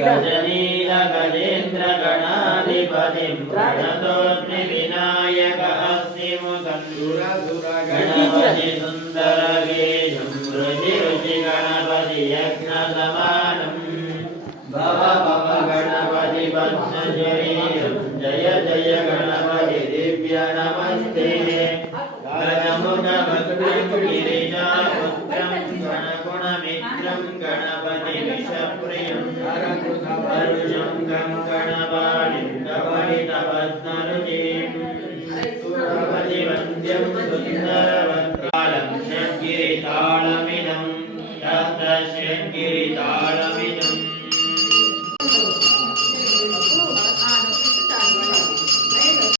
गजनील गजेन्द्र गणाधिपतिं प्रणतोऽस्मि विनायक अस्मि मुखं गणपति सुन्दर गेयं रुचि रुचि गणपति यज्ञ समानं भव भव गणपति पद्मशरीरं जय जय गणपति दिव्य नमस्ते गणमुख भक्तं गिरिजापुत्रं गणगुणमित्रं गणपति विषप्रियं अरुणं गणपाणिं कवलितपद्मरुचिं सुरपतिवन्द्यं सुन्दरवक्त्रालं षड्गिरितालमिदं तत्र षड्गिरितालमिदम्